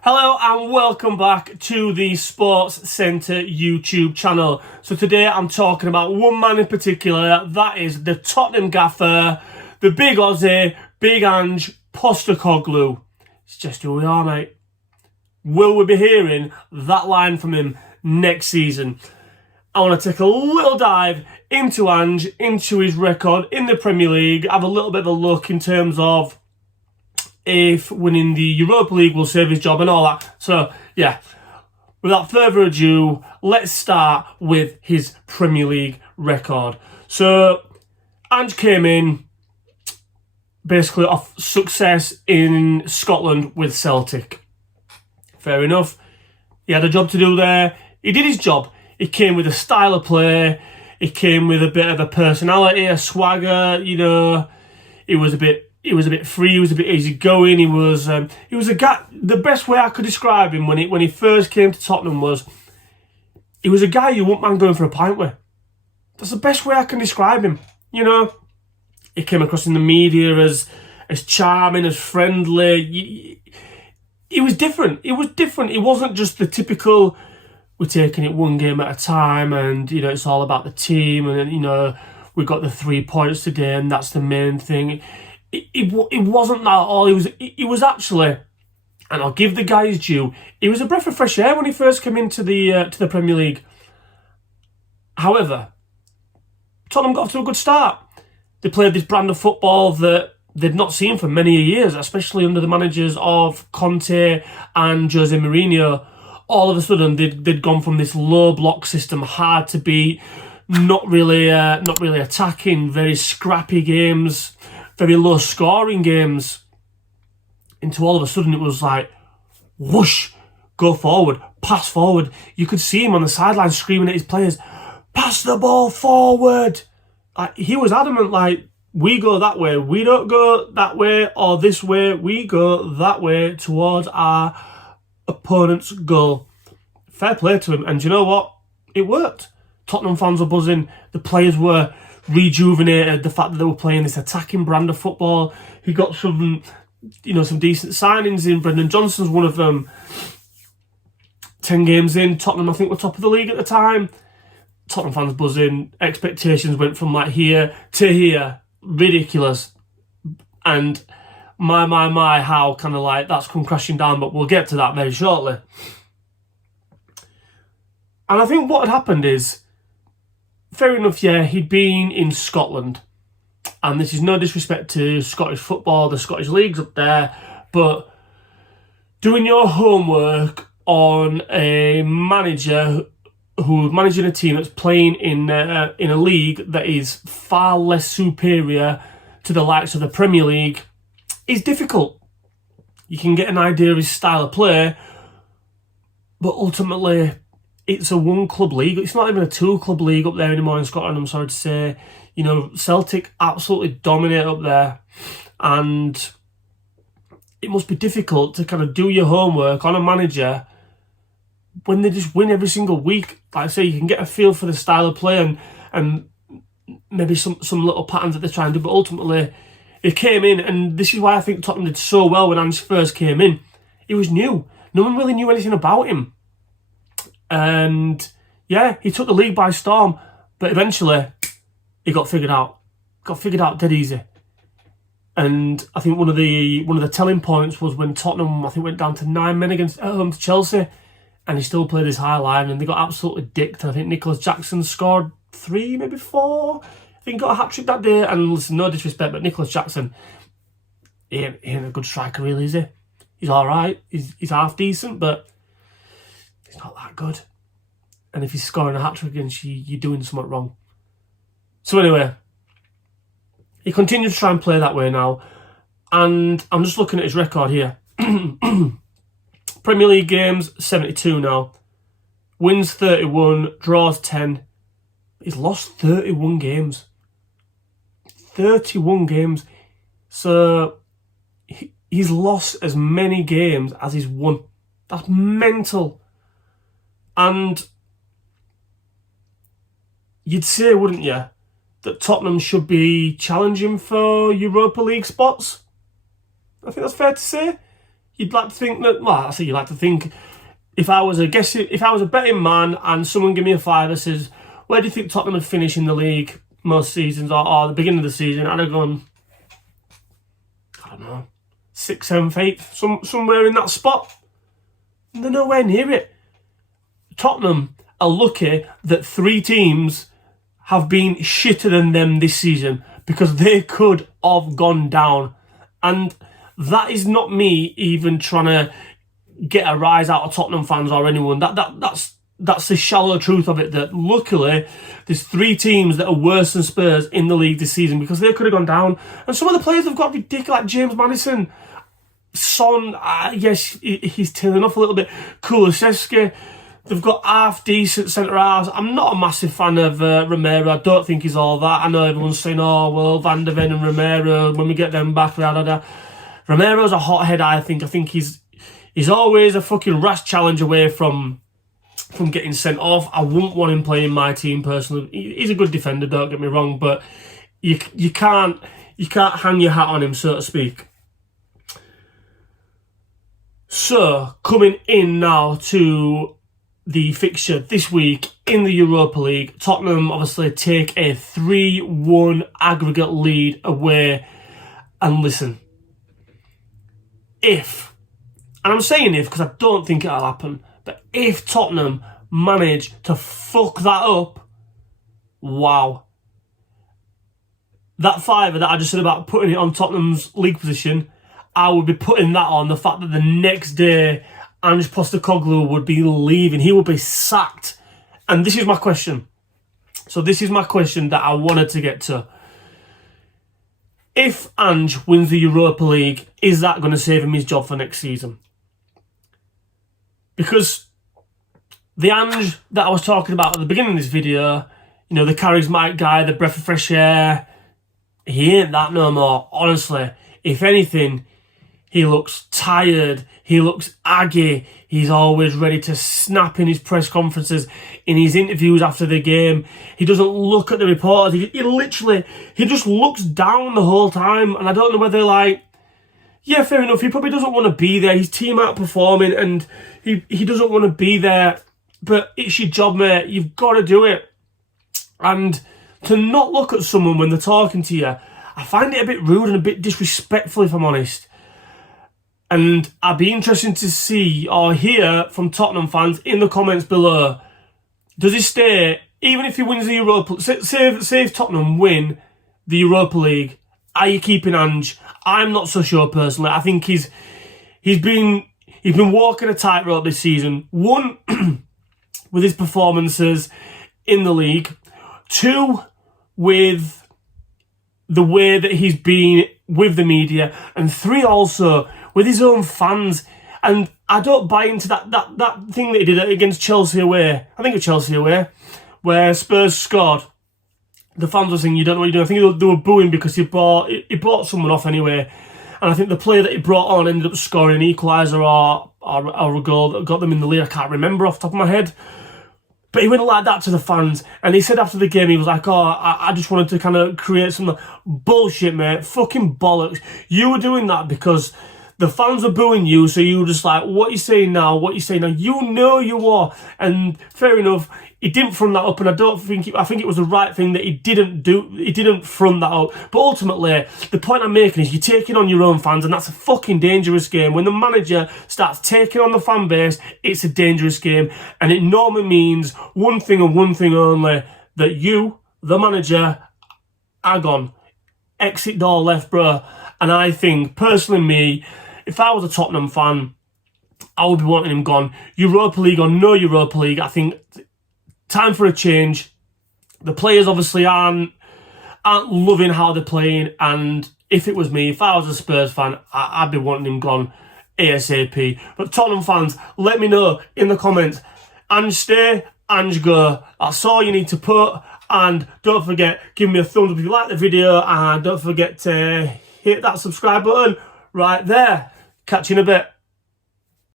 Hello and welcome back to the Sports Centre YouTube channel. So today I'm talking about one man in particular, that is the Tottenham gaffer, the big Aussie, Big Ange Postecoglou. It's just who we are, mate. Will we be hearing that line from him next season? I want to take a little dive into Ange, into his record in the Premier League, have a little bit of a look in terms of if winning the Europa League will save his job and all that. So, yeah, without further ado, let's start with his Premier League record. So, Ange came in basically off success in Scotland with Celtic. Fair enough. He had a job to do there. He did his job. He came with a style of play. He came with a bit of a personality, a swagger, you know. He was a bit free, he was a bit easygoing, he was a guy. The best way I could describe him when he first came to Tottenham was, he was a guy you wouldn't mind going for a pint with. That's the best way I can describe him. You know, he came across in the media as charming, as friendly. He was different. He wasn't just the typical, we're taking it one game at a time and, you know, it's all about the team and, you know, we got the 3 points today and that's the main thing. It wasn't that at all. He was actually, and I'll give the guy his due, he was a breath of fresh air when he first came into the Premier League. However, Tottenham got off to a good start. They played this brand of football that they'd not seen for many years, especially under the managers of Conte and Jose Mourinho. All of a sudden, they'd gone from this low block system, hard to beat, not really attacking, very scrappy games, very low scoring games, into all of a sudden it was like, whoosh, go forward, pass forward. You could see him on the sideline screaming at his players, pass the ball forward. Like, he was adamant, like, we go that way, we don't go that way or this way, we go that way towards our opponent's goal. Fair play to him, and you know what? It worked. Tottenham fans were buzzing, the players were rejuvenated, the fact that they were playing this attacking brand of football. He got some decent signings in. Brendan Johnson's one of them. 10 games in, Tottenham, I think, were top of the league at the time. Tottenham fans buzzing. Expectations went from like here to here. Ridiculous. And my, how kind of like that's come crashing down, but we'll get to that very shortly. And I think what had happened is, fair enough, yeah, he'd been in Scotland. And this is no disrespect to Scottish football, the Scottish leagues up there, but doing your homework on a manager who's managing a team that's playing in a league that is far less superior to the likes of the Premier League is difficult. You can get an idea of his style of play, but ultimately it's a one-club league. It's not even a two-club league up there anymore in Scotland, I'm sorry to say. You know, Celtic absolutely dominate up there. And it must be difficult to kind of do your homework on a manager when they just win every single week. Like I say, you can get a feel for the style of play and maybe some little patterns that they're trying to do. But ultimately, it came in, and this is why I think Tottenham did so well when Ange first came in. He was new. No one really knew anything about him. And yeah, he took the league by storm, but eventually he got figured out. Got figured out dead easy. And I think one of the telling points was when Tottenham, I think, went down to 9 men at home to Chelsea, and he still played his high line, and they got absolutely dicked. I think Nicholas Jackson scored 3, maybe 4. I think he got a hat-trick that day. And listen, no disrespect, but Nicholas Jackson, he ain't a good striker really, is he? He's all right. He's half decent, but he's not that good. And if he's scoring a hat-trick against you, you're doing something wrong. So anyway, he continues to try and play that way now. And I'm just looking at his record here. Premier League games, 72 now. Wins 31, draws 10. He's lost 31 games. 31 games. So he's lost as many games as he's won. That's mental. And you'd say, wouldn't you, that Tottenham should be challenging for Europa League spots? I think that's fair to say. you'd like to think that, well, I say you'd like to think, if I was a betting man and someone give me a fiver that says, where do you think Tottenham would finish in the league most seasons, or the beginning of the season, I'd have gone, I don't know, 6th, 7th, 8th, somewhere in that spot. And they're nowhere near it. Tottenham are lucky that 3 teams have been shitter than them this season, because they could have gone down. And that is not me even trying to get a rise out of Tottenham fans or anyone. That's the shallow truth of it, that luckily there's 3 teams that are worse than Spurs in the league this season, because they could have gone down. And some of the players have got ridiculous, like James Maddison, Son, yes, he's tailing off a little bit. Kulusevski, they've got half-decent centre-halves. I'm not a massive fan of Romero. I don't think he's all that. I know everyone's saying, oh, well, Van der Ven and Romero, when we get them back, Romero's a hothead, I think. I think he's always a fucking rash challenge away from getting sent off. I wouldn't want him playing my team personally. He's a good defender, don't get me wrong, but you can't hang your hat on him, so to speak. So, coming in now to the fixture this week in the Europa League, Tottenham obviously take a 3-1 aggregate lead away. And listen, and I'm saying if because I don't think it'll happen, but if Tottenham manage to fuck that up, wow. That fiver that I just said about putting it on Tottenham's league position, I would be putting that on the fact that the next day Ange Postecoglou would be leaving. He would be sacked. And this is my question. So this is my question that I wanted to get to. If Ange wins the Europa League, is that going to save him his job for next season? Because the Ange that I was talking about at the beginning of this video, you know, the charismatic guy, the breath of fresh air, he ain't that no more. Honestly, if anything, he looks tired. He looks aggy. He's always ready to snap in his press conferences, in his interviews after the game. He doesn't look at the reporters. He just looks down the whole time. And I don't know whether, like, yeah, fair enough, he probably doesn't want to be there. His team aren't performing and he doesn't want to be there. But it's your job, mate. You've got to do it. And to not look at someone when they're talking to you, I find it a bit rude and a bit disrespectful, if I'm honest. And I'd be interested to see or hear from Tottenham fans in the comments below. Does he stay, even if he wins the Europa? Say if Tottenham win the Europa League, are you keeping Ange? I'm not so sure personally. I think he's been walking a tightrope this season. 1, with his performances in the league. 2, with the way that he's been with the media. And 3, also with his own fans. And I don't buy into that thing that he did against Chelsea away. I think it was Chelsea away, where Spurs scored. The fans were saying, you don't know what you're doing. I think they were booing because he brought someone off anyway. And I think the player that he brought on ended up scoring an equaliser or a goal that got them in the lead. I can't remember off the top of my head. But he went like that to the fans. And he said after the game, he was like, I just wanted to kind of create some bullshit, mate. Fucking bollocks. You were doing that because the fans were booing you, so you were just like, what are you saying now? What are you saying now? You know you are. And fair enough, he didn't front that up, and I think it was the right thing that he didn't front that up. But ultimately, the point I'm making is you're taking on your own fans, and that's a fucking dangerous game. When the manager starts taking on the fan base, it's a dangerous game. And it normally means one thing and one thing only, that you, the manager, are gone. Exit door left, bro. And I think, personally me, if I was a Tottenham fan, I would be wanting him gone. Europa League or no Europa League, I think time for a change. The players obviously aren't loving how they're playing, and if it was me, if I was a Spurs fan, I'd be wanting him gone ASAP. But Tottenham fans, let me know in the comments. Ange stay, Ange go. That's all you need to put. And don't forget, give me a thumbs up if you like the video, and don't forget to hit that subscribe button right there. Catch you in a bit.